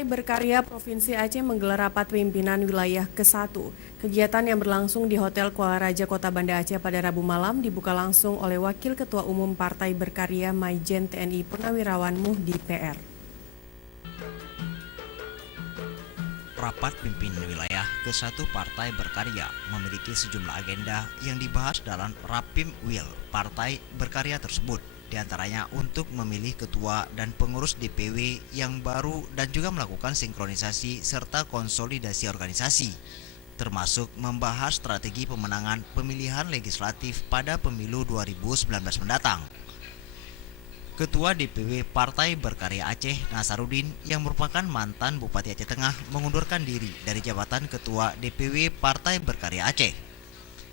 Partai Berkarya Provinsi Aceh menggelar rapat pimpinan wilayah ke-1. Kegiatan yang berlangsung di Hotel Kuala Raja Kota Banda Aceh pada Rabu malam dibuka langsung oleh Wakil Ketua Umum Partai Berkarya Maijen TNI Purnawirawan Muhdi PR. Rapat pimpinan wilayah ke-1 Partai Berkarya memiliki sejumlah agenda yang dibahas dalam Rapim Wil Partai Berkarya tersebut. Di antaranya untuk memilih ketua dan pengurus DPW yang baru dan juga melakukan sinkronisasi serta konsolidasi organisasi, termasuk membahas strategi pemenangan pemilihan legislatif pada pemilu 2019 mendatang. Ketua DPW Partai Berkarya Aceh Nasaruddin yang merupakan mantan Bupati Aceh Tengah mengundurkan diri dari jabatan Ketua DPW Partai Berkarya Aceh.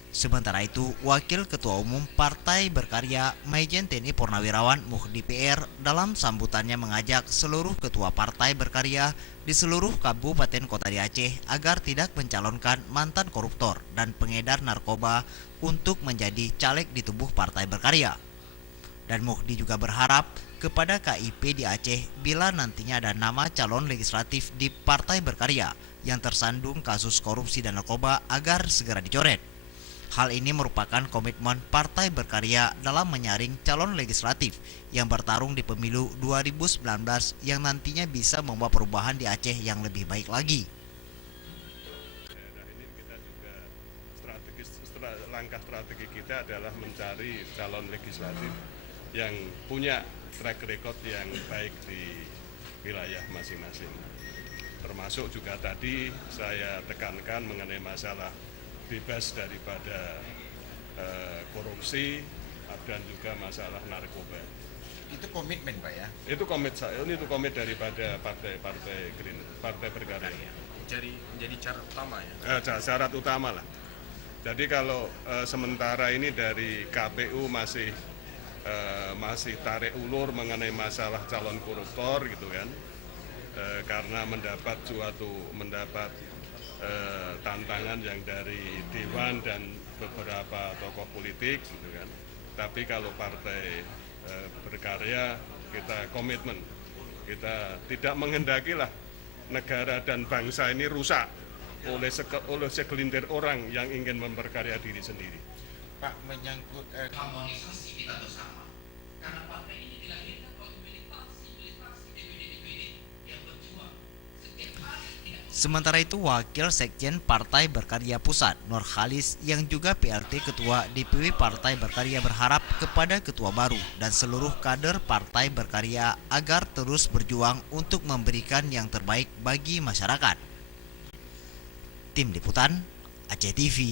Sementara itu, Wakil Ketua Umum Partai Berkarya Maijen TNI Purnawirawan Muhdi PR dalam sambutannya mengajak seluruh ketua Partai Berkarya di seluruh kabupaten kota di Aceh agar tidak mencalonkan mantan koruptor dan pengedar narkoba untuk menjadi caleg di tubuh Partai Berkarya. Dan Muhdi juga berharap kepada KIP di Aceh bila nantinya ada nama calon legislatif di Partai Berkarya yang tersandung kasus korupsi dan narkoba agar segera dicoret. Hal ini merupakan komitmen Partai Berkarya dalam menyaring calon legislatif yang bertarung di pemilu 2019 yang nantinya bisa membawa perubahan di Aceh yang lebih baik lagi. Daerah ini kita juga langkah strategi kita adalah mencari calon legislatif yang punya track record yang baik di wilayah masing-masing. Termasuk juga tadi saya tekankan mengenai masalah bebas daripada korupsi dan juga masalah narkoba. Itu komitmen Pak ya? Itu komit daripada Partai Berkarya. Jadi syarat utama ya? Syarat utama lah. Jadi kalau sementara ini dari KPU masih tarik ulur mengenai masalah calon koruptor gitu kan, karena mendapat tantangan yang dari Dewan dan beberapa tokoh politik gitu kan. Tapi kalau Partai Berkarya kita komitmen, kita tidak menghendaki lah negara dan bangsa ini rusak oleh segelintir orang yang ingin memperkaya diri sendiri. Pak, menyangkut harmonisasi kita bersama, karena partai ini dilahirkan oleh militasi DPD yang berjuang setiap hari. Sementara itu, Wakil Sekjen Partai Berkarya Pusat Nur Khalis yang juga PRT Ketua DPW Partai Berkarya berharap kepada ketua baru dan seluruh kader Partai Berkarya agar terus berjuang untuk memberikan yang terbaik bagi masyarakat. Tim Liputan Aceh TV.